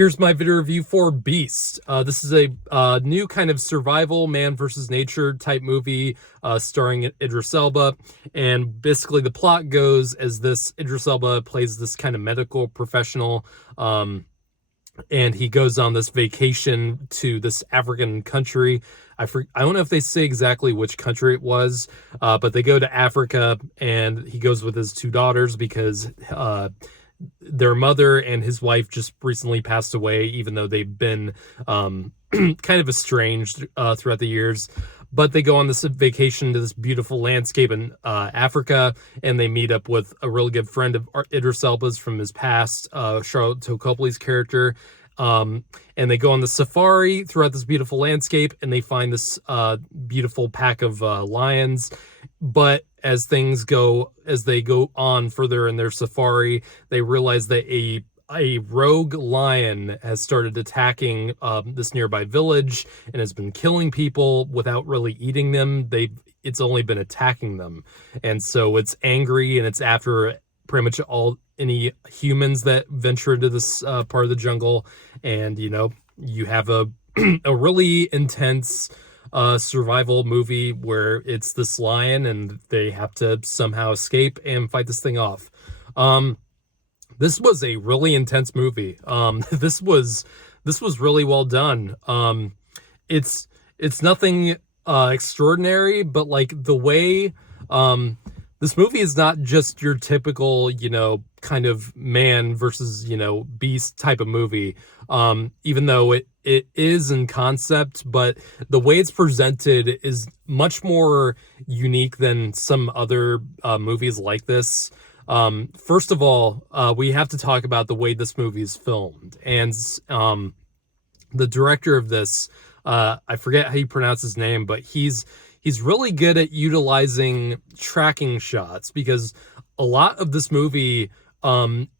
Here's my video review for Beast. This is a new kind of survival man versus nature type movie starring Idris Elba. And basically the plot goes as this Idris Elba plays this kind of medical professional. And he goes on this vacation to this African country. I don't know if they say exactly which country it was, but they go to Africa, and he goes with his two daughters because their mother and his wife just recently passed away, even though they've been kind of estranged throughout the years. But they go on this vacation to this beautiful landscape in Africa, and they meet up with a really good friend of Idris Elba's from his past, Sharlito Copley's character. And they go on the safari throughout this beautiful landscape, and they find this beautiful pack of lions. But as things go, as they go on further in their safari, they realize that a rogue lion has started attacking this nearby village and has been killing people without really eating them. It's only been attacking them, and so it's angry, and it's after pretty much any humans that venture into this part of the jungle. And you have a a really intense survival movie where it's this lion and they have to somehow escape and fight this thing off. This was a really intense movie. This was really well done. It's nothing extraordinary, but like the way this movie is not just your typical, kind of man versus, beast type of movie. Even though it is in concept, but the way it's presented is much more unique than some other movies like this. First of all, we have to talk about the way this movie is filmed. And the director of this, I forget how you pronounce his name, but he's really good at utilizing tracking shots, because a lot of this movie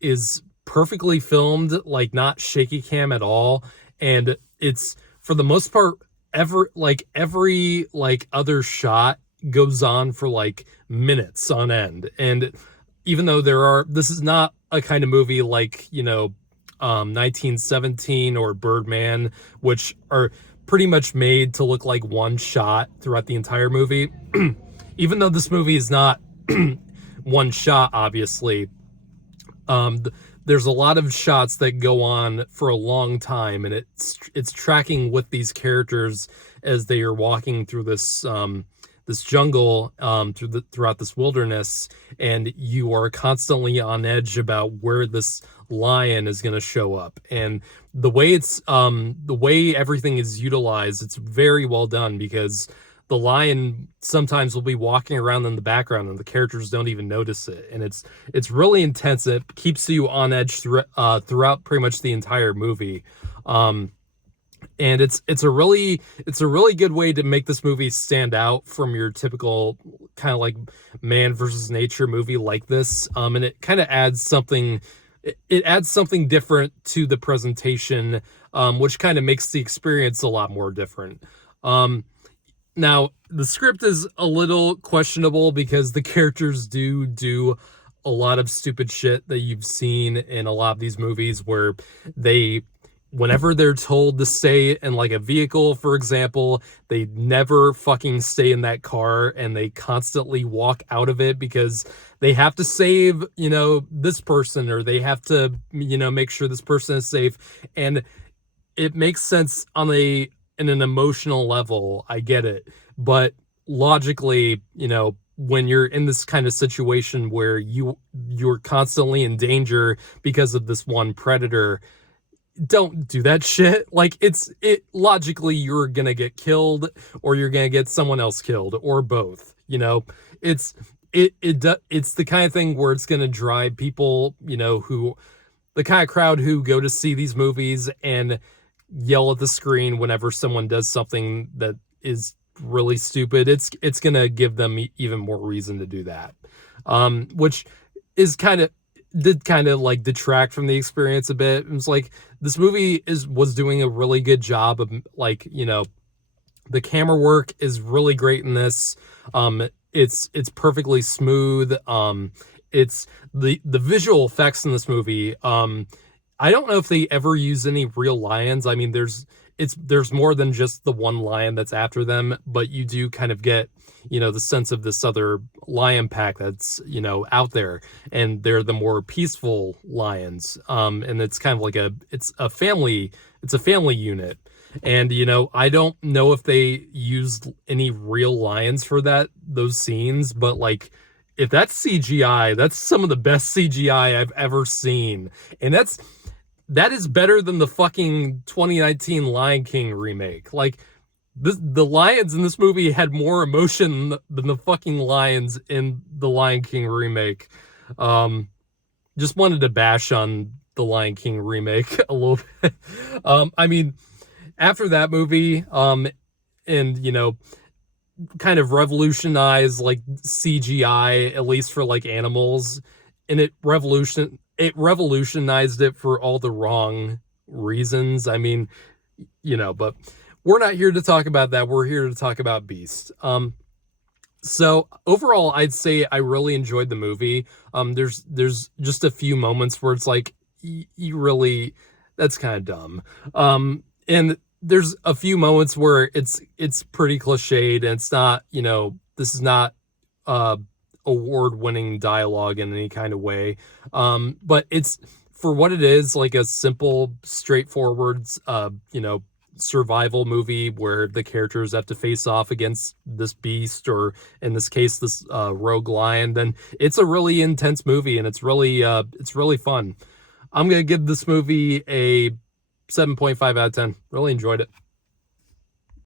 is perfectly filmed, like not shaky cam at all. And it's, for the most part, every other shot goes on for like minutes on end. And even though this is not a kind of movie like, 1917 or Birdman, which are pretty much made to look like one shot throughout the entire movie. Even though this movie is not one shot, obviously, there's a lot of shots that go on for a long time, and it's tracking with these characters as they are walking through this jungle, throughout this wilderness, and you are constantly on edge about where this lion is going to show up. And the way everything is utilized, it's very well done, because the lion sometimes will be walking around in the background and the characters don't even notice it. And it's really intense. It keeps you on edge throughout pretty much the entire movie. And it's a really good way to make this movie stand out from your typical kind of like man versus nature movie like this. And it kind of adds something. It adds something different to the presentation, which kind of makes the experience a lot more different. Now, the script is a little questionable, because the characters do a lot of stupid shit that you've seen in a lot of these movies, where whenever they're told to stay in like a vehicle, for example, they never fucking stay in that car, and they constantly walk out of it because they have to save, this person, or they have to, make sure this person is safe. And it makes sense in an emotional level. I get it. But logically, when you're in this kind of situation where you're constantly in danger because of this one predator, don't do that shit. Like, logically, you're gonna get killed, or you're gonna get someone else killed, or both. It's the kind of thing where it's gonna drive people, the kind of crowd who go to see these movies and yell at the screen whenever someone does something that is really stupid. It's gonna give them even more reason to do that, which is kind of like detract from the experience a bit. It was like, this movie was doing a really good job of, like, the camera work is really great in this. It's perfectly smooth. It's the visual effects in this movie. I don't know if they ever use any real lions. I mean, there's more than just the one lion that's after them, but you do kind of get, the sense of this other lion pack that's, out there, and they're the more peaceful lions. And it's kind of like it's a family unit. And, I don't know if they used any real lions for those scenes, but like, if that's CGI, that's some of the best CGI I've ever seen. And that is better than the fucking 2019 Lion King remake. Like, the lions in this movie had more emotion than the fucking lions in the Lion King remake. Just wanted to bash on the Lion King remake a little bit. I mean, after that movie, and, kind of revolutionized like CGI, at least for like animals, and it revolutionized it for all the wrong reasons. I mean, but we're not here to talk about that. We're here to talk about Beast. So overall, I'd say I really enjoyed the movie. There's just a few moments where it's like, you really, that's kind of dumb. And there's a few moments where it's pretty cliched, and it's not, this is not award-winning dialogue in any kind of way. But it's, for what it is, like a simple, straightforward, survival movie where the characters have to face off against this beast, or in this case, this rogue lion. Then it's a really intense movie, and it's really fun. I'm gonna give this movie a 7.5 out of 10. Really enjoyed it.